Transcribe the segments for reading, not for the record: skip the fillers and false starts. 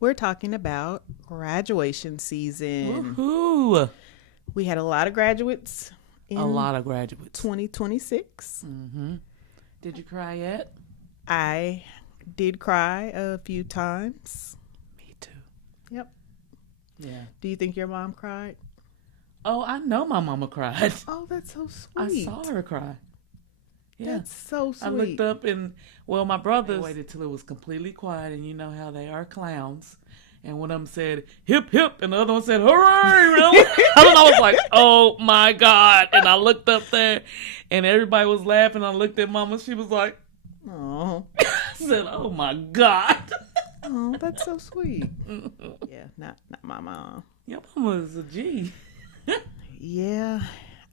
We're talking about graduation season. Woohoo! We had a lot of graduates A in lot of graduates. 2026. Mm-hmm. Did you cry yet? I did cry a few times. Me too. Yep. Yeah. Do you think your mom cried? Oh, I know my mama cried. Oh, that's so I sweet. saw her cry. Yeah. That's so sweet. I looked up and, my brothers waited till it was completely quiet, and you know how they are clowns. And one of them said, hip, hip, and the other one said, hooray! And I was like, oh my God. And I looked up there, and everybody was laughing. I looked at Mama. She was like, Oh, I said, oh my God. oh, that's so sweet. Yeah, not my mom. Your mama is a G. Yeah,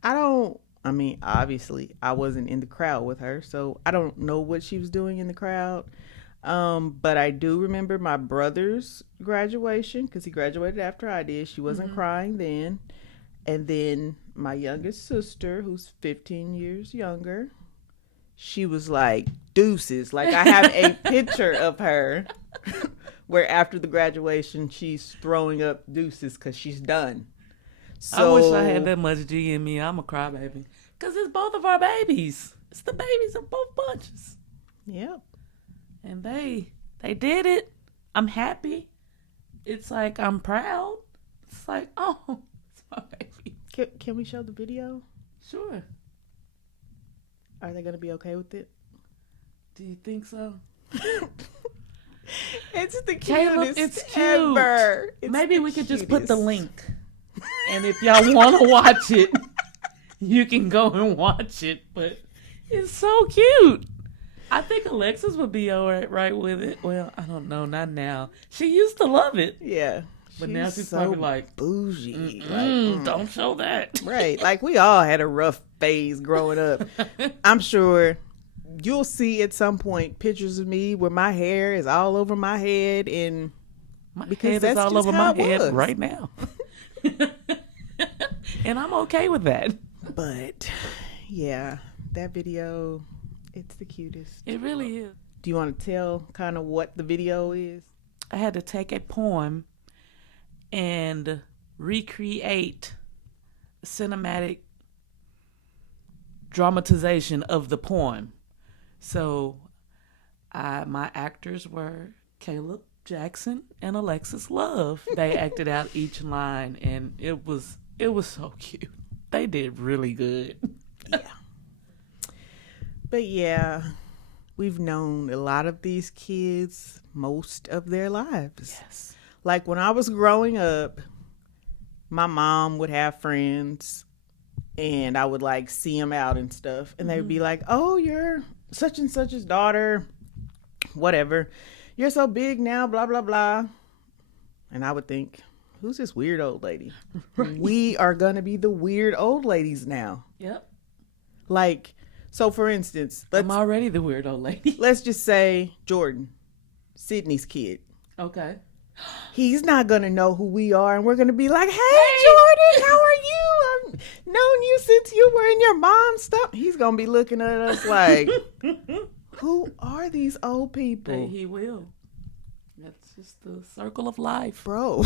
I mean, obviously, I wasn't in the crowd with her, so I don't know what she was doing in the crowd. But I do remember my brother's graduation because he graduated after I did. She wasn't crying then. And then my youngest sister, who's 15 years younger, she was like, deuces. Like, I have a picture of her where after the graduation, she's throwing up deuces because she's done. So, I wish I had that much G in me. I'm a crybaby. Because it's both of our babies. It's the babies of both bunches. Yep. And they did it. I'm happy. It's like I'm proud. It's like, oh, it's my baby. Can we show the video? Sure. Are they going to be okay with it? Do you think so? It's the Caleb, cutest it's cute. ever. It's Maybe the we could just put the cutest. link. And if y'all want to watch it, you can go and watch it. But it's so cute. I think Alexis would be all right with it. Well, I don't know. Not now. She used to love it. Yeah. But now she's probably like, bougie. don't show that. Right. Like, we all had a rough phase growing up. I'm sure you'll see at some point pictures of me where my hair is all over my head, and My because head is that's all just over how my it head was. right now. And I'm okay with that. But yeah, that video, it's the cutest. It really is. Do you want to tell kind of what the video is? I had to take a poem and recreate a cinematic dramatization of the poem. So my actors were Caleb Jackson and Alexis Love. They acted out each line, and it was so cute. They did really good. Yeah. But yeah, we've known a lot of these kids most of their lives. Yes. Like, when I was growing up, my mom would have friends, and I would like see them out and stuff, and they would be like, oh, you're such and such's daughter, whatever. You're so big now, blah, blah, blah. And I would think, who's this weird old lady? Right. We are going to be the weird old ladies now. Yep. Like, so for instance, I'm already the weird old lady. let's just say Jordan, Sydney's kid. Okay. He's not going to know who we are, and we're going to be like, hey, Jordan, how are you? I've known you since you were in your mom's stuff. He's going to be looking at us like, who are these old people? He will. That's just the circle of life. Bro,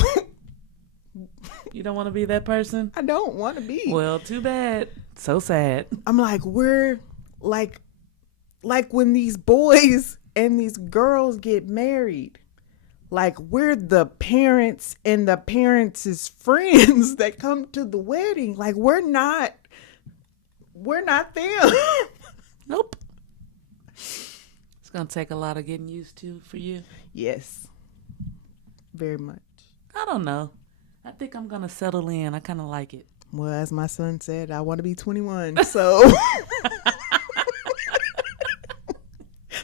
You don't want to be that person? I don't want to be. Well, too bad. So sad. I'm like, we're like when these boys and these girls get married, like, we're the parents and the parents' friends that come to the wedding. Like, we're not them. Nope. It's going to take a lot of getting used to for you. Yes, very much. I don't know. I think I'm going to settle in. I kind of like it. Well, as my son said, I want to be 21, so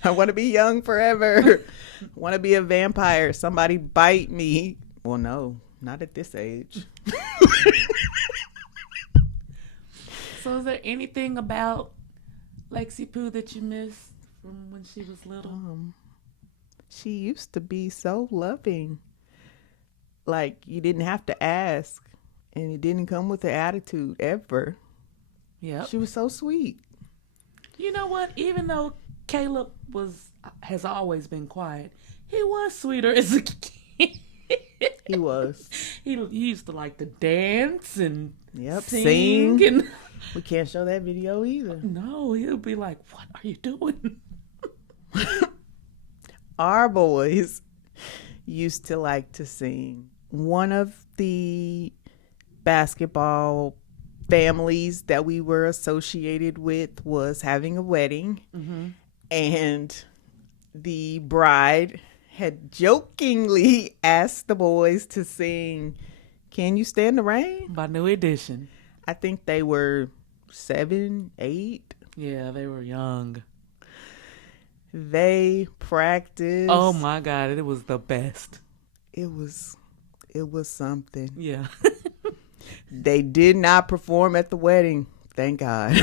I want to be young forever. I want to be a vampire. Somebody bite me. Well, no, not at this age. So is there anything about Lexi Pooh that you missed from when she was little? She used to be so loving. Like, you didn't have to ask, and it didn't come with an attitude ever. Yep. She was so sweet. You know what? Even though Caleb has always been quiet, he was sweeter as a kid. He was. He used to like to dance and sing. and We can't show that video either. no, he'll be like, "What are you doing?" Our boys used to like to sing. One of the basketball families that we were associated with was having a wedding, and the bride had jokingly asked the boys to sing "Can You Stand the Rain?" By New Edition. I think they were 7, 8. Yeah, they were young. They practiced. Oh my God, it was the best. It was something. Yeah. They did not perform at the wedding, thank God.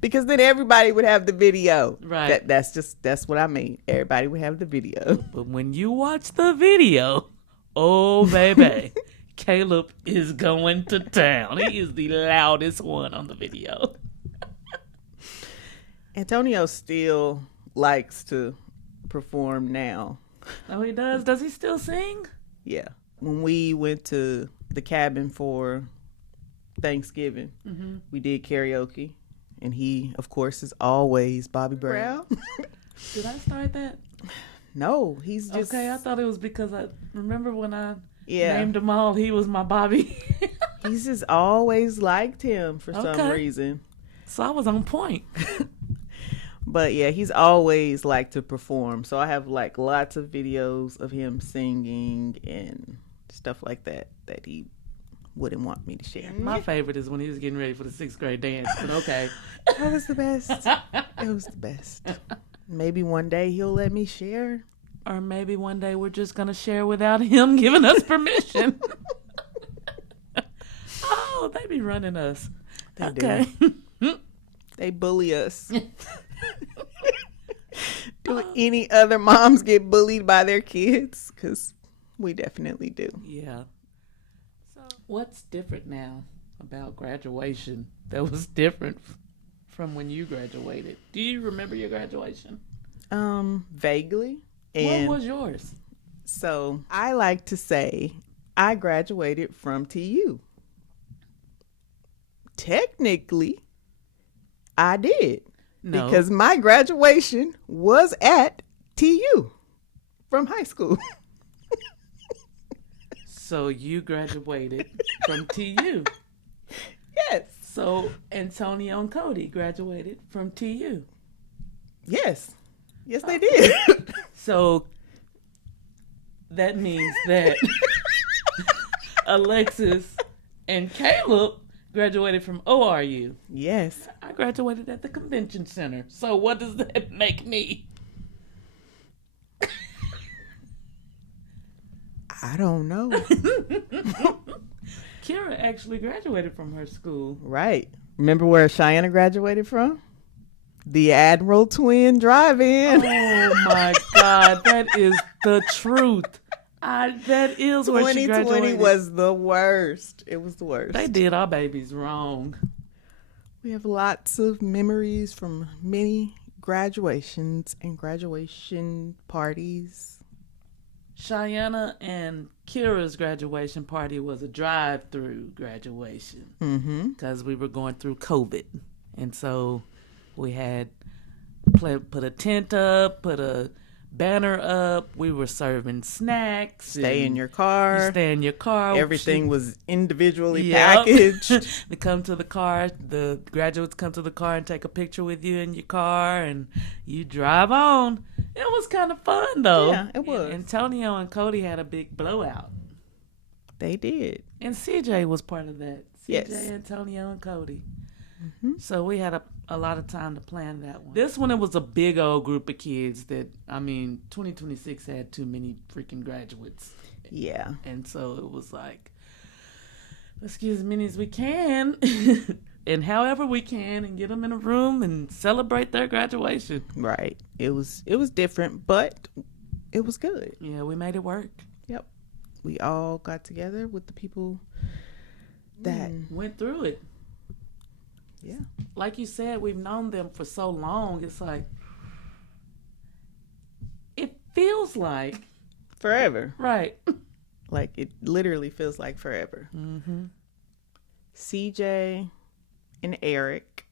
Because then everybody would have the video. Right. That's what I mean. Everybody would have the video. But when you watch the video, oh baby, Caleb is going to town. He is the loudest one on the video. Antonio still likes to perform now. Oh, he does? Does he still sing? Yeah. When we went to the cabin for Thanksgiving, we did karaoke. And he, of course, is always Bobby Brown. Did I start that? No, he's just... Okay, I thought it was because I remember when I Yeah. named him all, he was my Bobby. He's just always liked him for some Okay. reason. So I was on point. But yeah, he's always liked to perform. So I have like lots of videos of him singing and stuff like that he wouldn't want me to share. My favorite is when he was getting ready for the 6th grade dance. But okay. That was the best. It was the best. Maybe one day he'll let me share. Or maybe one day we're just going to share without him giving us permission. Oh, they be running us. They Okay. do. They bully us. Do any other moms get bullied by their kids? Because we definitely do. Yeah. So what's different now about graduation that was different from when you graduated? Do you remember your graduation? Vaguely. And What was yours? so I like to say I graduated from TU. Technically, I did. No. Because my graduation was at TU from high school. So you graduated from TU. Yes. So Antonio and Cody graduated from TU. Yes. Yes, they did. So that means that Alexis and Caleb graduated from ORU. Yes. I graduated at the convention center. So what does that make me? I don't know. Kira actually graduated from her school. Right. Remember where Cheyenne graduated from? The Admiral Twin Drive-In. Oh my God, that is the truth. That is where she 2020 graduated. was the worst. It was the worst. They did our babies wrong. We have lots of memories from many graduations and graduation parties. Cheyenne and Kira's graduation party was a drive-through graduation because we were going through COVID. And so we had put a tent up, put a banner up. We were serving snacks. Stay in your car. You stay in your car. Everything was individually Yep. packaged. They come to the car. The graduates come to the car and take a picture with you in your car, and you drive on. It was kind of fun, though. Yeah, it was. Antonio and Cody had a big blowout. They did. And CJ was part of that. CJ, Yes. Antonio, and Cody. So we had a lot of time to plan that one. This one, it was a big old group of kids that, 2026 had too many freaking graduates. Yeah. And so it was like, let's get as many as we can and however we can and get them in a room and celebrate their graduation. Right. It was different, but it was good. Yeah, we made it work. Yep. We all got together with the people that Went through it. yeah. Like you said, we've known them for so long. It's like, it feels like forever. Right. Like, it literally feels like forever. Mm-hmm. CJ and Eric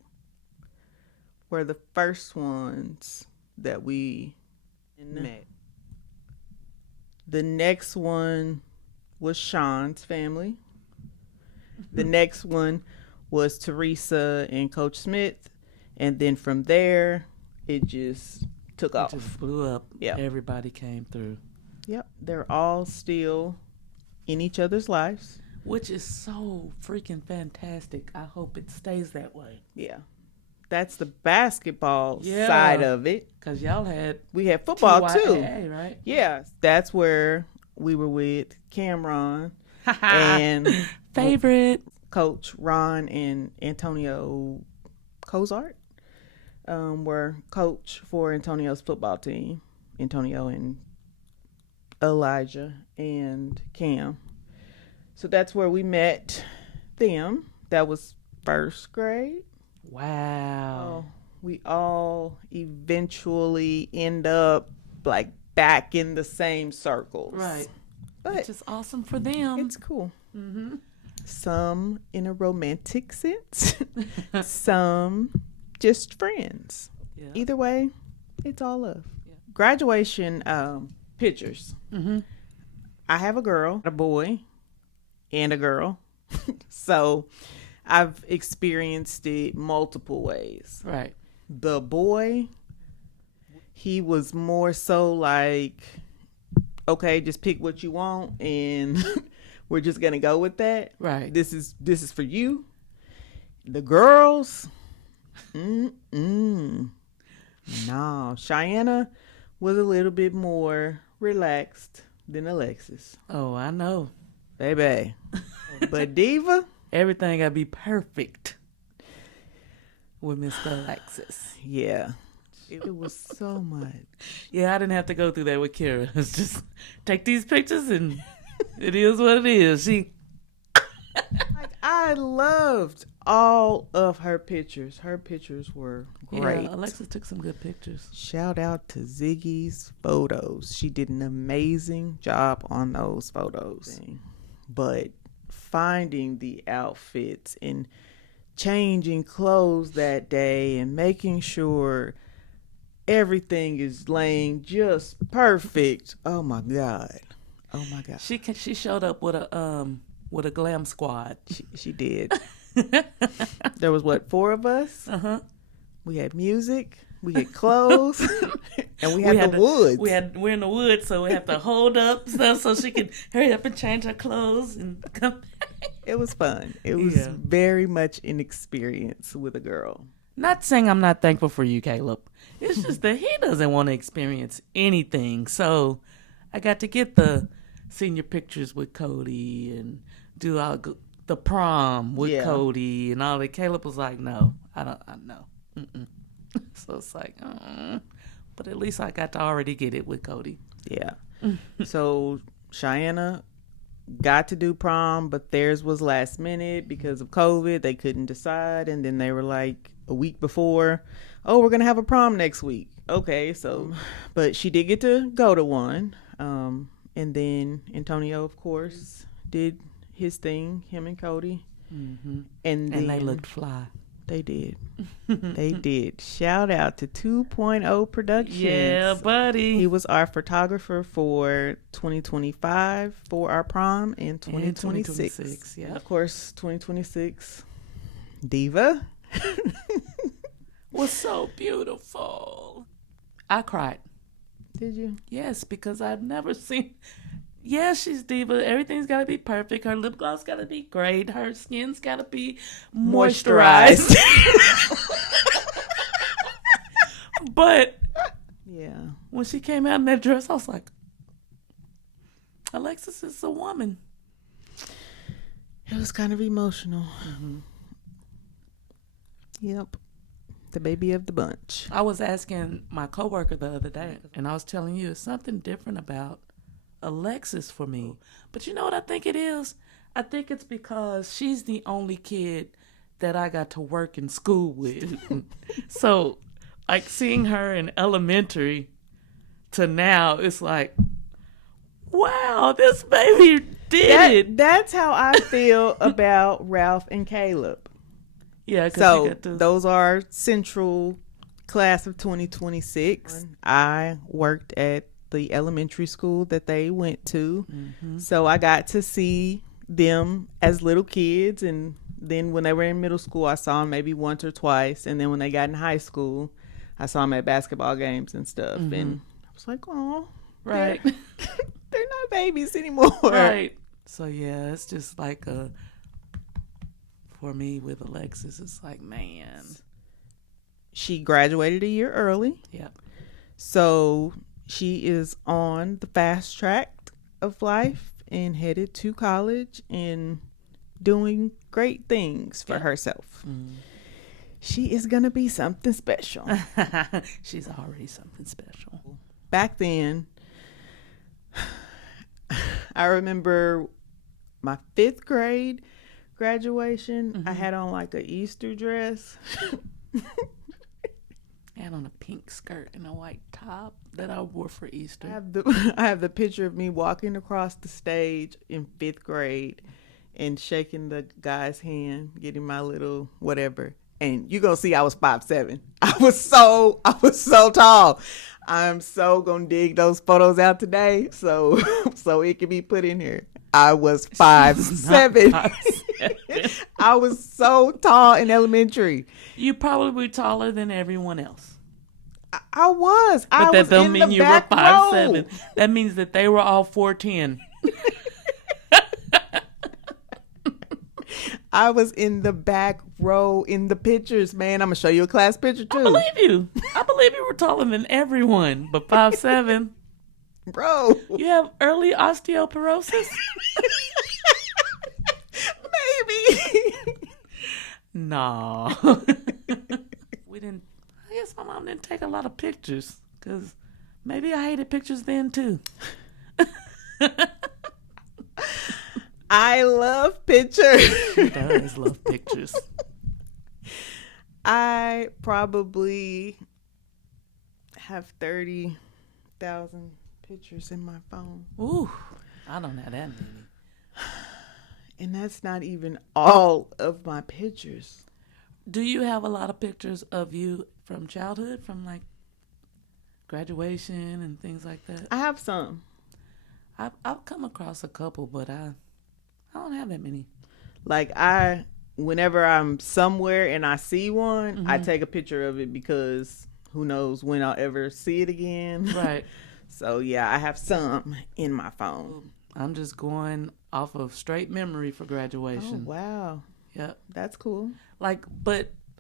were the first ones that we met. The next one was Sean's family. The next one was Teresa and Coach Smith. And then from there, it just took off. It just blew up. Yeah. Everybody came through. Yep. They're all still in each other's lives. Which is so freaking fantastic. I hope it stays that way. Yeah. That's the basketball side of it. Because y'all had... We had football, TYAA, too. Right? Yeah. That's where we were with Cameron and... Favorite. Coach Ron and Antonio Cozart were coach for Antonio's football team. Antonio and Elijah and Cam. So that's where we met them. That was first grade. Wow. We all eventually end up like back in the same circles. Right. But which is awesome for them. It's cool. Mm-hmm. Some in a romantic sense. Some just friends. Yeah. Either way, it's all love. Yeah. Graduation pictures. Mm-hmm. I have a girl, a boy, and a girl. So I've experienced it multiple ways. Right. The boy, he was more so like, okay, just pick what you want and we're just gonna go with that. Right. This is for you. The girls, no. Cheyenne was a little bit more relaxed than Alexis. Oh, I know. Baby. But Diva, everything gotta be perfect with Mr. Alexis. Yeah. It was so much. Yeah, I didn't have to go through that with Kira. It's just take these pictures and it is what it is. Like, I loved all of her pictures. Her pictures were great. Yeah, Alexis took some good pictures. Shout out to Ziggy's photos. She did an amazing job on those photos. But finding the outfits and changing clothes that day and making sure everything is laying just perfect. Oh my God. Oh my God. She showed up with a glam squad. She did. There was 4 of us? Uh-huh. We had music, we had clothes, and we had the woods. We're in the woods, so we have to hold up stuff so she can hurry up and change her clothes and come. It was fun. It was very much an experience with a girl. Not saying I'm not thankful for you, Caleb. It's just that he doesn't want to experience anything. So I got to get the senior pictures with Cody and do all the prom with Cody and all that. Caleb was like, no, I know. So it's like, but at least I got to already get it with Cody. Yeah. So Cheyenne got to do prom, but theirs was last minute because of COVID. They couldn't decide. And then they were like a week before, oh, we're going to have a prom next week. Okay. So, but she did get to go to one. And then Antonio, of course, did his thing, him and Cody. Mm-hmm. And they looked fly. They did. They did. Shout out to 2.0 Productions. Yeah, buddy. He was our photographer for 2025 for our prom and 2026. Yeah. Of course, 2026. Diva. Was so beautiful. I cried. Did you? Yes, because I've never seen... Yeah, she's Diva. Everything's got to be perfect. Her lip gloss got to be great. Her skin's got to be moisturized. But yeah, when she came out in that dress, I was like, Alexis is a woman. It was kind of emotional. Mm-hmm. Yep. The baby of the bunch. I was asking my coworker the other day, and I was telling you, it's something different about Alexis for me. But you know what I think it is? I think it's because she's the only kid that I got to work in school with. So, like, seeing her in elementary to now, it's like, Wow, this baby did it. That's how I feel about Ralph and Caleb. Yeah, so those are Central class of 2026. I worked at the elementary school that they went to. So I got to see them as little kids, and then when they were in middle school I saw them maybe once or twice, and then when they got in high school I saw them at basketball games and stuff, and I was like, oh, right. they're not babies anymore. Right. So yeah, it's just like for me with Alexis, it's like, man, she graduated a year early. Yep. So she is on the fast track of life and headed to college and doing great things for herself. She is going to be something special. She's already something special. Back then, I remember my 5th grade graduation. I had on like an Easter dress. And on a pink skirt and a white top that I wore for Easter. I have the picture of me walking across the stage in 5th grade and shaking the guy's hand, getting my little whatever. And you're gonna see I was 5'7". I was so tall. I'm so gonna dig those photos out today, so it can be put in here. I was 5'7". I was so tall in elementary. You probably were taller than everyone else. I was. But that don't mean you were 5'7". Row. That means that they were all 4'10". I was in the back row in the pictures, man. I'm gonna show you a class picture too. I believe you. I believe you were taller than everyone, but 5'7". Bro, You have early osteoporosis? maybe. No. We didn't. I guess my mom didn't take a lot of pictures because maybe I hated pictures then too. I love pictures. She does love pictures. I probably have 30,000 pictures in my phone. Ooh, I don't have that many. And that's not even all of my pictures. Do you have a lot of pictures of you from childhood, from like graduation and things like that? I have some. I've come across a couple, but I don't have that many. Like whenever I'm somewhere and I see one, I take a picture of it because who knows when I'll ever see it again. Right. So yeah, I have some in my phone. I'm just going off of straight memory for graduation. Oh, wow. Yep. That's cool.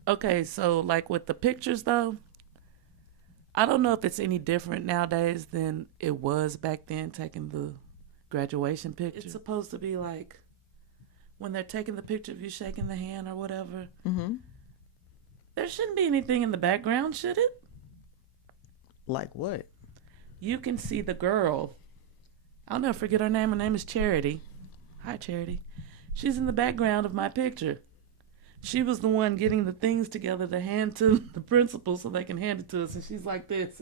Okay, so like with the pictures though, I don't know if it's any different nowadays than it was back then taking the graduation picture. It's supposed to be like when they're taking the picture of you shaking the hand or whatever. There shouldn't be anything in the background, should it? Like what? You can see the girl. I'll never forget her name. Her name is Charity. Hi, Charity. She's in the background of my picture. She was the one getting the things together to hand to the principal so they can hand it to us. And she's like this.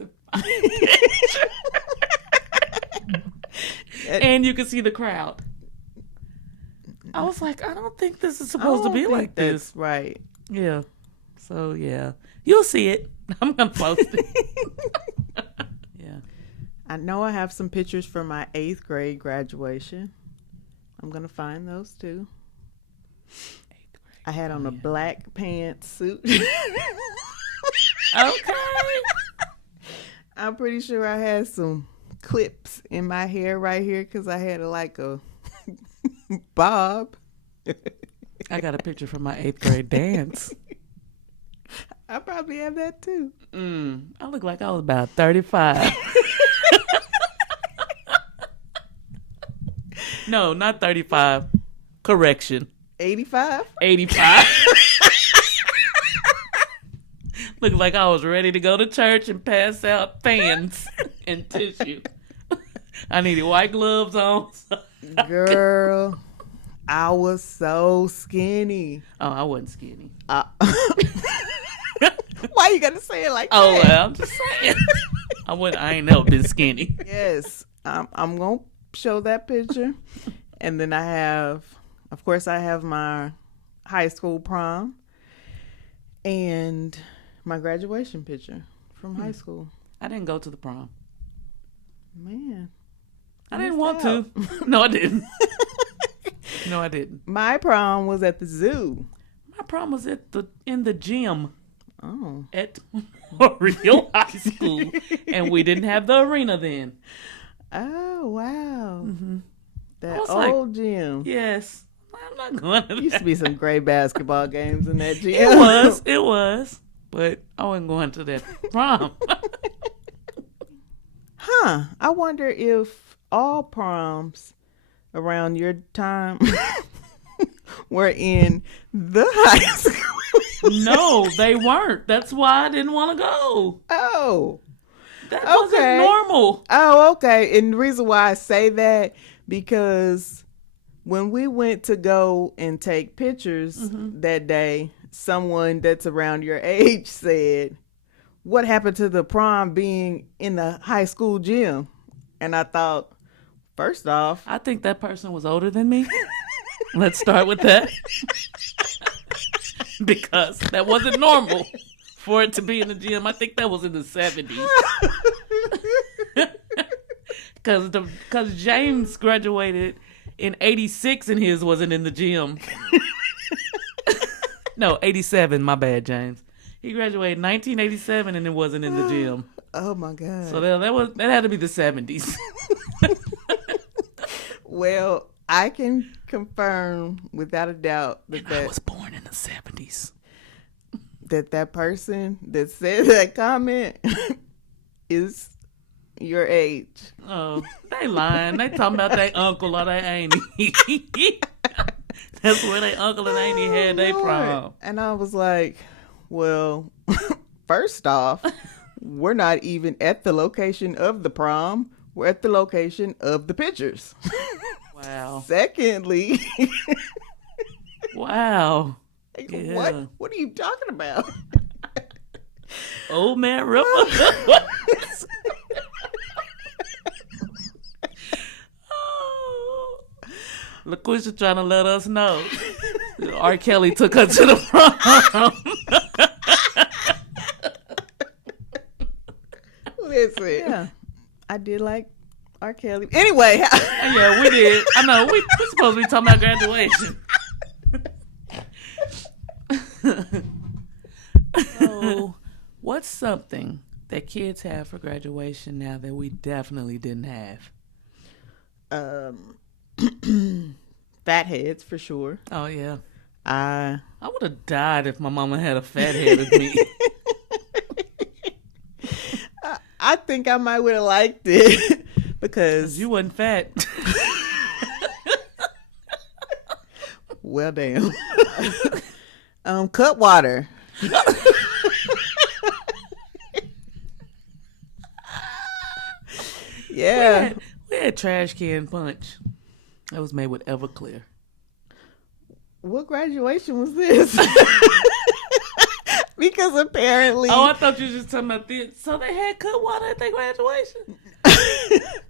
And you can see the crowd. I was like, I don't think this is supposed to be like this. Right. Yeah. So, yeah. You'll see it. I'm going to post it. Yeah. I know I have some pictures from my 8th grade graduation. I'm going to find those too. I had on a black pantsuit. Okay. I'm pretty sure I had some clips in my hair right here because I had like a bob. I got a picture from my 8th grade dance. I probably have that too. I look like I was about 35. No, not 35. Correction. 85? 85. Looked like I was ready to go to church and pass out fans and tissue. I needed white gloves on. Girl, I was so skinny. Oh, I wasn't skinny. Why you gotta say it like that? Oh, well, I'm just saying. I ain't never been skinny. Yes, I'm gonna show that picture. And then of course, I have my high school prom and my graduation picture from high school. I didn't go to the prom. Man. I didn't want to. No, I didn't. No, I didn't. My prom was at the zoo. My prom was in the gym. Oh. At Memorial High School. And we didn't have the arena then. Oh, wow. Mm-hmm. That old gym. Yes. I'm not going to that. Used to be some great basketball games in that gym. It was. But I wasn't going to that prom. Huh. I wonder if all proms around your time were in the high school. No, they weren't. That's why I didn't want to go. Oh. That wasn't normal. Oh, okay. And the reason why I say that, because when we went to go and take pictures that day, someone that's around your age said, "What happened to the prom being in the high school gym?" And I thought, first off, I think that person was older than me. Let's start with that. Because that wasn't normal for it to be in the gym. I think that was in the 70s. Because James graduated in 86 and his wasn't in the gym. No, 87. My bad, James. He graduated in 1987 and it wasn't in the gym. Oh my God. So that had to be the 70s. Well, I can confirm without a doubt that I was born in the 70s. that person that said that comment is your age. Oh, they lying. They talking about their uncle or their auntie. That's where their uncle and auntie had their prom. And I was like, well, first off, we're not even at the location of the prom. We're at the location of the pictures. Wow. Secondly, wow. Yeah. What are you talking about? Old man Ripper. LaQuisha trying to let us know R. Kelly took her to the prom. Listen, yeah, I did like R. Kelly. Anyway, yeah, we did. I know we're supposed to be talking about graduation. So, what's something that kids have for graduation now that we definitely didn't have? Fat heads for sure. Oh yeah, I would have died if my mama had a fat head of me. I think I might would have liked it because you wasn't fat. Well, damn. Cut water. Yeah. We had trash can punch. That was made with Everclear. What graduation was this? Because apparently... Oh, I thought you were just talking about this. So they had cut water at their graduation?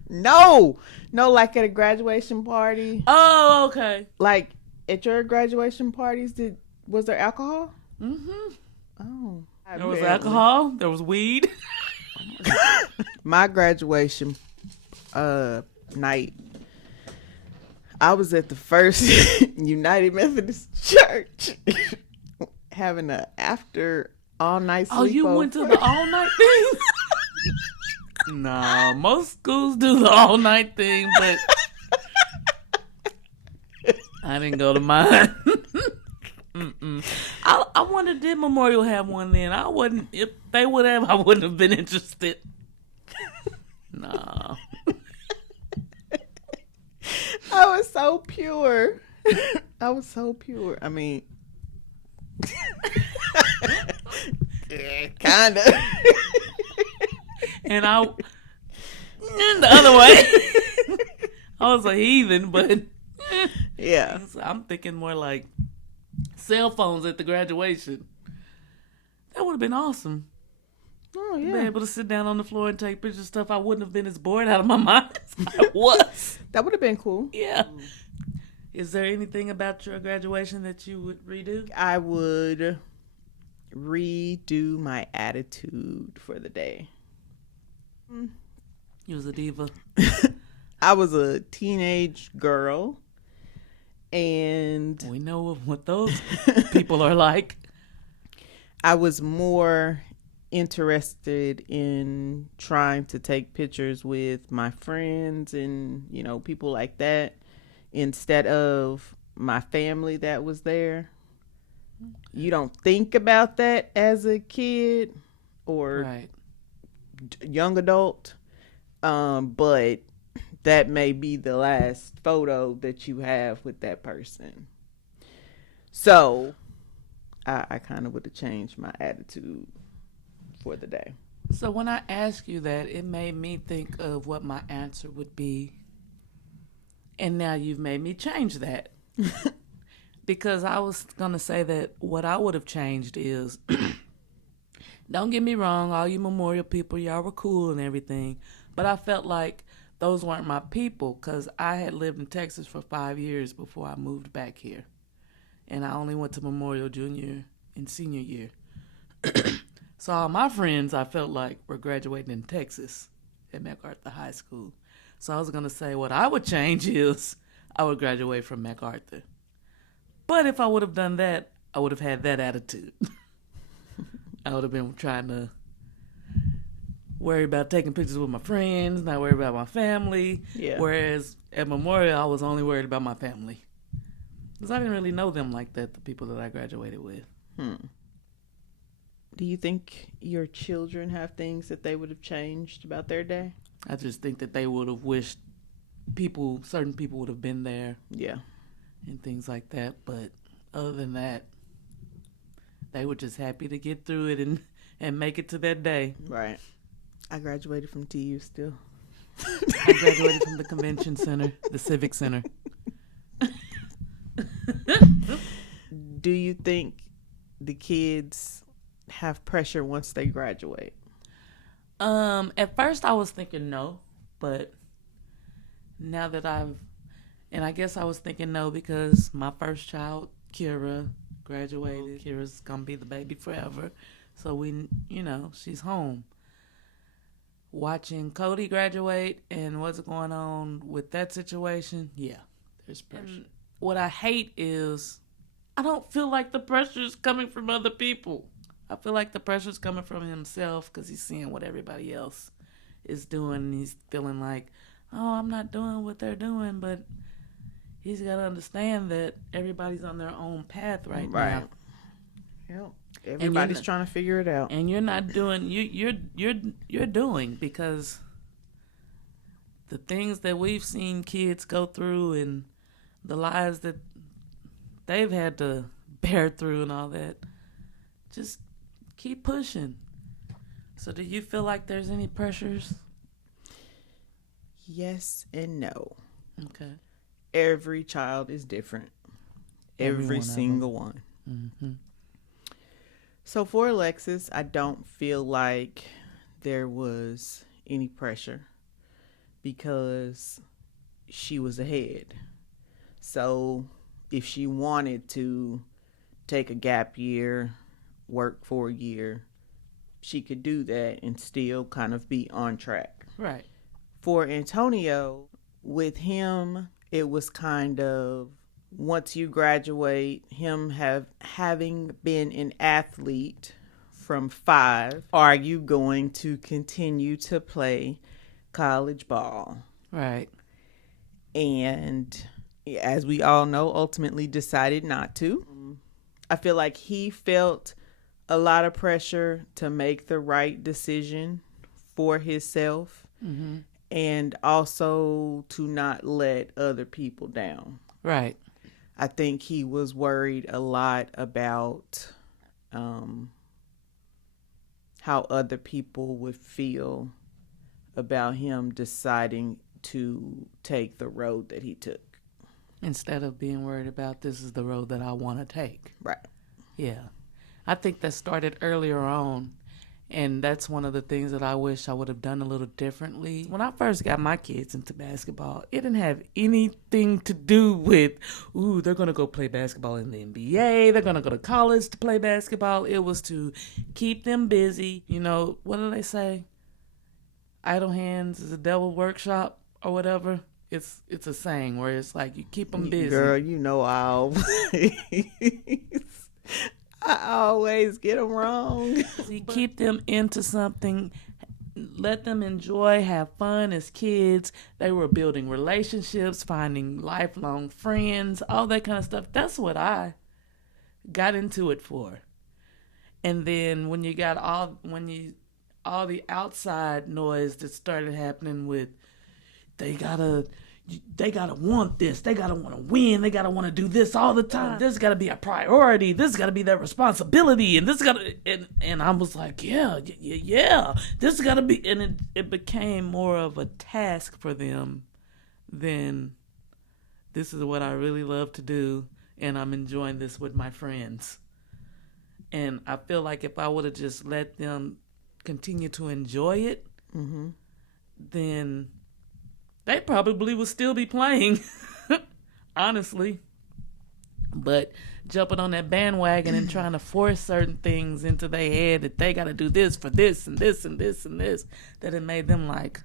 No, like at a graduation party. Oh, okay. Like at your graduation parties, was there alcohol? Mm-hmm. Oh. There was alcohol. There was weed. My graduation night, I was at the First United Methodist Church having an after all night sleepover. Oh, you went to the all night thing? No, most schools do the all night thing, but I didn't go to mine. I wonder, did Memorial have one then? I wouldn't. If they would have, I wouldn't have been interested. No. I was so pure. I mean, yeah, kind of. And the other way, I was a heathen, but yeah. I'm thinking more like cell phones at the graduation. That would have been awesome. Oh yeah. Be able to sit down on the floor and take pictures of stuff. I wouldn't have been as bored out of my mind as I was. That would have been cool. Yeah. Is there anything about your graduation that you would redo? I would redo my attitude for the day. You was a diva. I was a teenage girl, and We know what those people are like. I was more interested in trying to take pictures with my friends and, people like that instead of my family that was there. You don't think about that as a kid or Right. young adult, but that may be the last photo that you have with that person. So I kind of would have changed my attitude for the day. So when I asked you that, it made me think of what my answer would be. And now you've made me change that. Because I was going to say that what I would have changed is, don't get me wrong, all you Memorial people, y'all were cool and everything. But I felt like those weren't my people because I had lived in Texas for 5 years before I moved back here. And I only went to Memorial junior and senior year. So all my friends, I felt like, were graduating in Texas at MacArthur High School. So I was going to say what I would change is I would graduate from MacArthur. But if I would have done that, I would have had that attitude. I would have been trying to worry about taking pictures with my friends, not worry about my family. Yeah. Whereas at Memorial, I was only worried about my family. Because I didn't really know them like that, the people that I graduated with. Do you think your children have things that they would have changed about their day? I just think that they would have wished certain people would have been there. Yeah. And things like that. But other than that, they were just happy to get through it and make it to that day. Right. I graduated from TU still. I graduated from the convention center, the civic center. Do you think the kids have pressure once they graduate? At first I was thinking no, but now that I guess I was thinking no because my first child, Kira, graduated. Kira's gonna be the baby forever. So she's home. Watching Cody graduate and what's going on with that situation, yeah, there's pressure. And what I hate is I don't feel like the pressure's coming from other people. I feel like the pressure's coming from himself because he's seeing what everybody else is doing. And he's feeling like, oh, I'm not doing what they're doing, but he's got to understand that everybody's on their own path right now. Yep. Everybody's trying to figure it out. And you're not doing you're doing because the things that we've seen kids go through and the lives that they've had to bear through and all that, just keep pushing. So do you feel like there's any pressures? Yes and no. Okay. Every child is different. Every single one. Mm-hmm. So for Alexis, I don't feel like there was any pressure because she was ahead. So if she wanted to take a gap year, work for a year, she could do that and still kind of be on track. Right. For Antonio, with him, it was kind of once you graduate, him having been an athlete from 5, are you going to continue to play college ball? Right. And as we all know, ultimately decided not to. I feel like he felt a lot of pressure to make the right decision for himself, mm-hmm. and also to not let other people down. Right. I think he was worried a lot about how other people would feel about him deciding to take the road that he took. Instead of being worried about this is the road that I want to take. Right. Yeah. I think that started earlier on. And that's one of the things that I wish I would have done a little differently. When I first got my kids into basketball, it didn't have anything to do with, ooh, they're going to go play basketball in the NBA. They're going to go to college to play basketball. It was to keep them busy. You know, what do they say? Idle hands is a devil workshop or whatever. It's a saying where it's like you keep them busy. Girl, you know I always get them wrong. You keep them into something, let them enjoy, have fun as kids. They were building relationships, finding lifelong friends, all that kind of stuff. That's what I got into it for. And then when you got all the outside noise that started happening with they gotta want this. They gotta want to win. They gotta want to do this all the time. This gotta be a priority. This gotta be their responsibility. And this gotta and I was like, yeah. This gotta be. And it became more of a task for them than this is what I really love to do, and I'm enjoying this with my friends. And I feel like if I would have just let them continue to enjoy it, then they probably would still be playing, honestly. But jumping on that bandwagon and trying to force certain things into their head that they got to do this for this and this and this and this, that it made them like,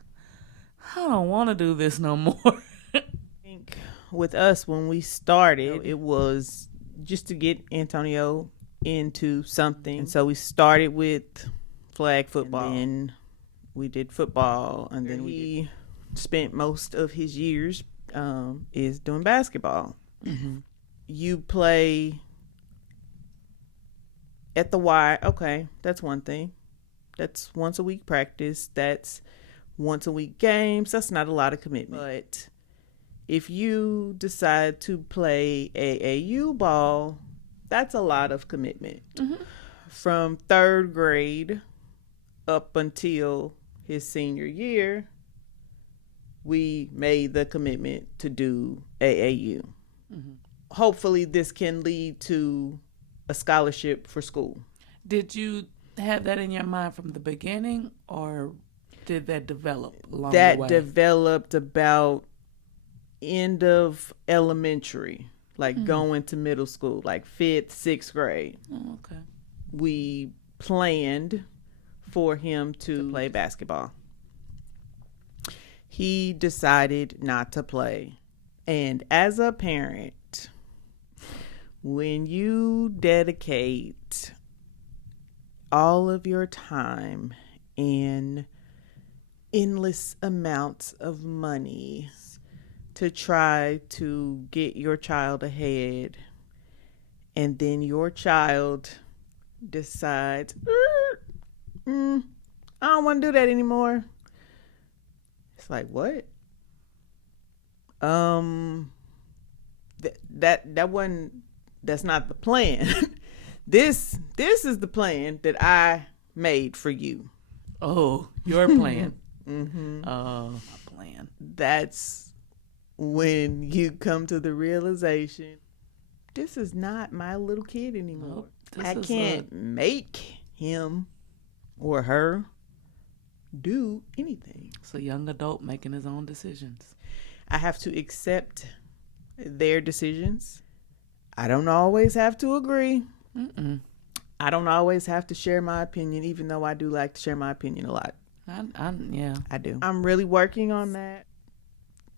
I don't want to do this no more. I think with us, when we started, it was just to get Antonio into something. And so we started with flag football, and we did football, and then we spent most of his years is doing basketball. You play at the Y. Okay, that's one thing. That's once a week practice. That's once a week games. That's not a lot of commitment. But if you decide to play AAU ball, that's a lot of commitment. From third grade up until his senior year, we made the commitment to do AAU. Hopefully this can lead to a scholarship for school. Did you have that in your mind from the beginning, or did that develop along that the way? Developed about end of elementary, like going to middle school, like 5th, 6th grade. Oh, okay. We planned for him to play basketball. He decided not to play. And as a parent, when you dedicate all of your time and endless amounts of money to try to get your child ahead, and then your child decides, I don't want to do that anymore. It's like, what? That's not the plan. This is the plan that I made for you. Oh, your plan. My plan. That's when you come to the realization, this is not my little kid anymore. Nope, I can't make him or her do anything. It's a young adult making his own decisions. I have to accept their decisions. I don't always have to agree. I don't always have to share my opinion, even though I do like to share my opinion a lot. Yeah. I do. I'm really working on that.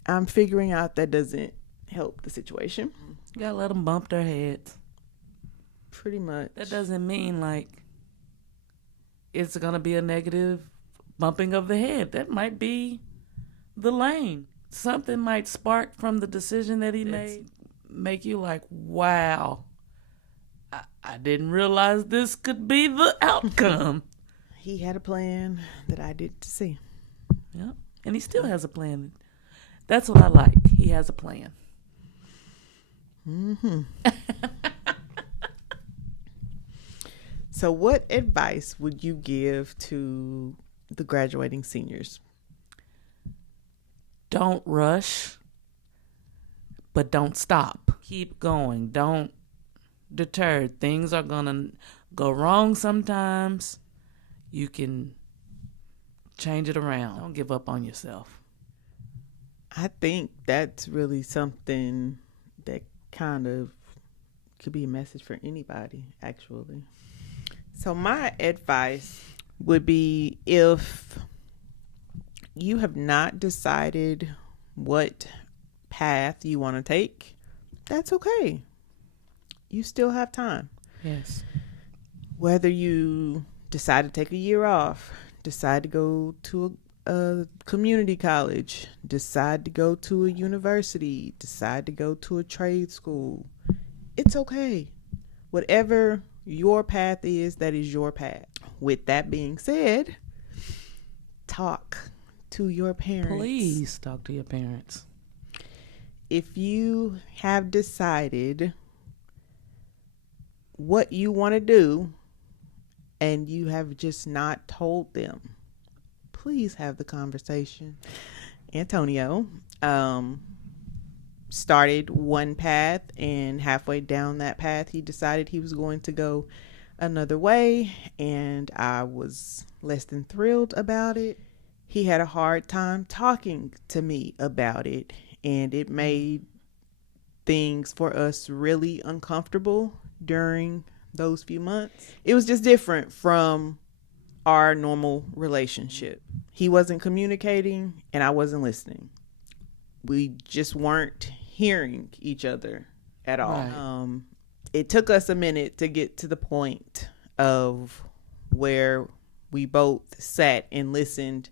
I'm figuring out that doesn't help the situation. You gotta let them bump their heads. Pretty much. That doesn't mean like it's gonna be a negative bumping of the head. That might be the lane. Something might spark from the decision that he made, make you like, wow, I didn't realize this could be the outcome. He had a plan that I didn't see. Yeah, and he still has a plan. That's what I like. He has a plan. So what advice would you give to the graduating seniors? Don't rush, but don't stop. Keep going. Don't deter. Things are going to go wrong sometimes. you can change it around. Don't give up on yourself. I think that's really something that kind of could be a message for anybody, actually. So my advice would be, if you have not decided what path you want to take, that's okay. You still have time. Yes. Whether you decide to take a year off, decide to go to a community college, decide to go to a university, decide to go to a trade school, it's okay. Whatever your path is, that is your path. With that being said, talk to your parents. Please talk to your parents. If you have decided what you want to do and you have just not told them, please have the conversation. Antonio started one path, and halfway down that path he decided he was going to go another way, and I was less than thrilled about it. He had a hard time talking to me about it, and it made things for us really uncomfortable during those few months. It was just different from our normal relationship. He wasn't communicating and I wasn't listening. We just weren't hearing each other at all. Right. It took us a minute to get to the point of where we both sat and listened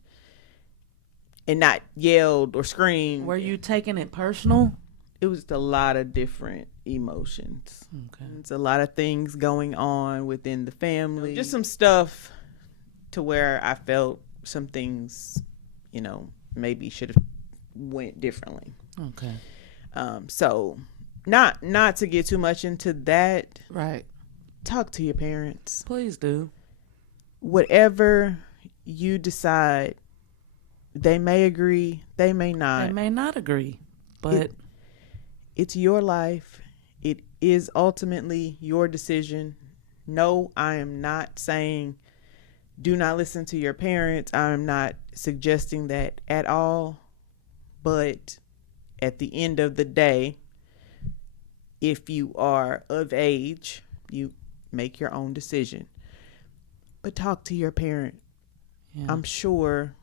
and not yelled or screamed. Were you taking it personal? It was a lot of different emotions. Okay. It's a lot of things going on within the family. Just some stuff to where I felt some things, maybe should have went differently. Okay. So not to get too much into that. Right. Talk to your parents. Please do. Whatever you decide, they may agree, they may not. They may not agree, but it's your life. It is ultimately your decision. No, I am not saying do not listen to your parents. I'm not suggesting that at all. But at the end of the day, if you are of age, you make your own decision. But talk to your parent. Yeah. I'm sure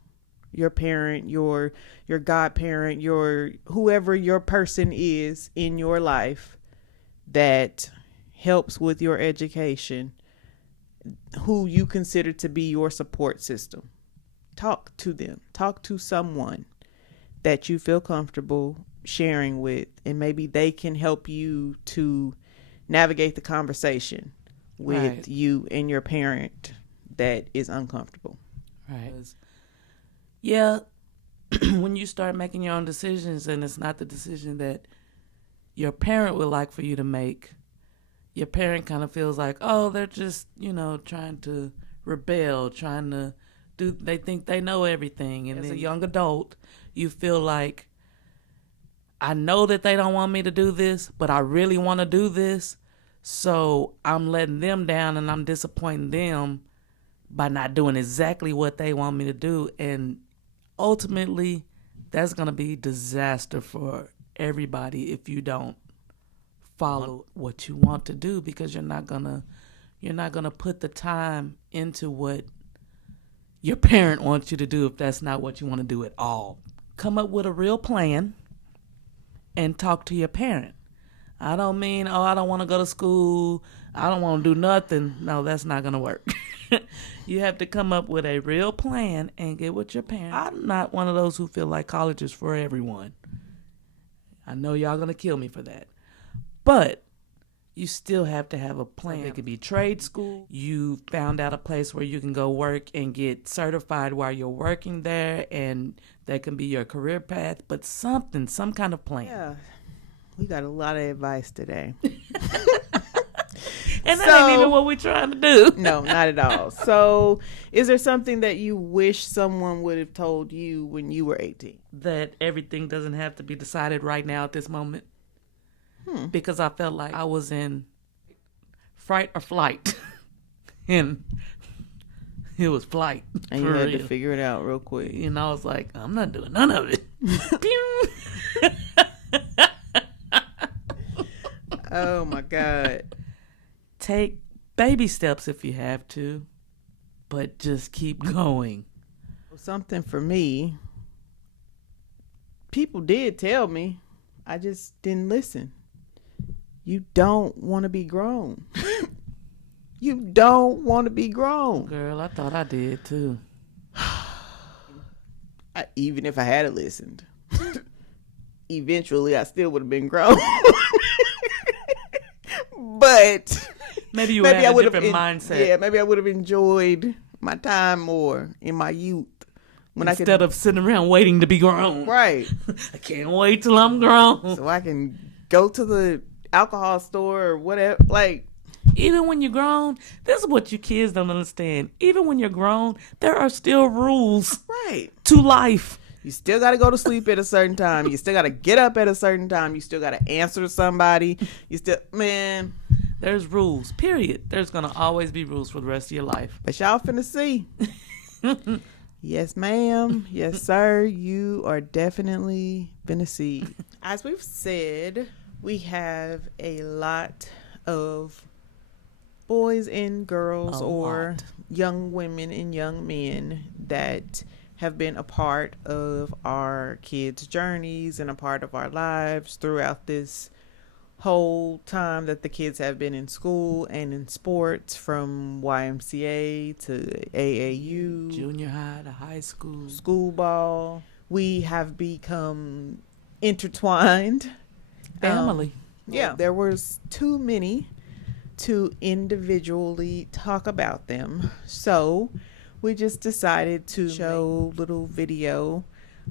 your parent, your godparent, your whoever your person is in your life that helps with your education, who you consider to be your support system. Talk to them. Talk to someone that you feel comfortable sharing with, and maybe they can help you to navigate the conversation with you and your parent that is uncomfortable. Right. Yeah, when you start making your own decisions and it's not the decision that your parent would like for you to make, your parent kind of feels like, oh, they're just, trying to rebel, trying to they think they know everything. And as a young adult, you feel like, I know that they don't want me to do this, but I really want to do this. So I'm letting them down and I'm disappointing them by not doing exactly what they want me to do. And ultimately, that's going to be disaster for everybody if you don't follow what you want to do, because you're not gonna put the time into what your parent wants you to do if that's not what you want to do at all. Come up with a real plan and talk to your parent. I don't mean, I don't want to go to school, I don't want to do nothing. No, that's not going to work. You have to come up with a real plan and get with your parents. I'm not one of those who feel like college is for everyone. I know y'all going to kill me for that. But you still have to have a plan. It could be trade school. You found out a place where you can go work and get certified while you're working there, and that can be your career path, but some kind of plan. Yeah. We got a lot of advice today. And that ain't even what we're trying to do. No, not at all. So is there something that you wish someone would have told you when you were 18? That everything doesn't have to be decided right now at this moment. Because I felt like I was in fight or flight. And It was flight. And you had to figure it out real quick. And I was like, I'm not doing none of it. Oh my God. Take baby steps if you have to, but just keep going. Something for me, people did tell me, I just didn't listen. You don't want to be grown. You don't want to be grown. Girl, I thought I did too. Even if I had listened, eventually I still would have been grown. But maybe you had a different mindset. Yeah, maybe I would have enjoyed my time more in my youth. Instead of sitting around waiting to be grown. Right. I can't wait till I'm grown. So I can go to the alcohol store or whatever. Like, even when you're grown, this is what you kids don't understand. Even when you're grown, there are still rules. Right. To life. You still got to go to sleep at a certain time. You still got to get up at a certain time. You still got to answer to somebody. Man. There's rules, period. There's going to always be rules for the rest of your life. But y'all finna see. Yes, ma'am. Yes, sir. You are definitely finna see. As we've said, we have a lot of boys and girls or young women and young men that have been a part of our kids' journeys and a part of our lives throughout this whole time that the kids have been in school and in sports, from YMCA to AAU, junior high to high school, school ball. We have become intertwined. Family. Yeah. There was too many to individually talk about them. So we just decided to show a little video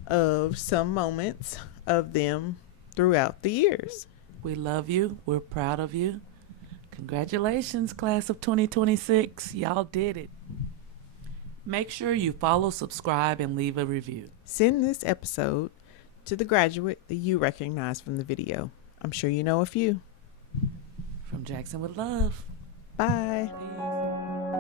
of some moments of them throughout the years. We love you. We're proud of you. Congratulations, class of 2026. Y'all did it. Make sure you follow, subscribe, and leave a review. Send this episode to the graduate that you recognize from the video. I'm sure you know a few. From Jackson with Love. Bye. Peace.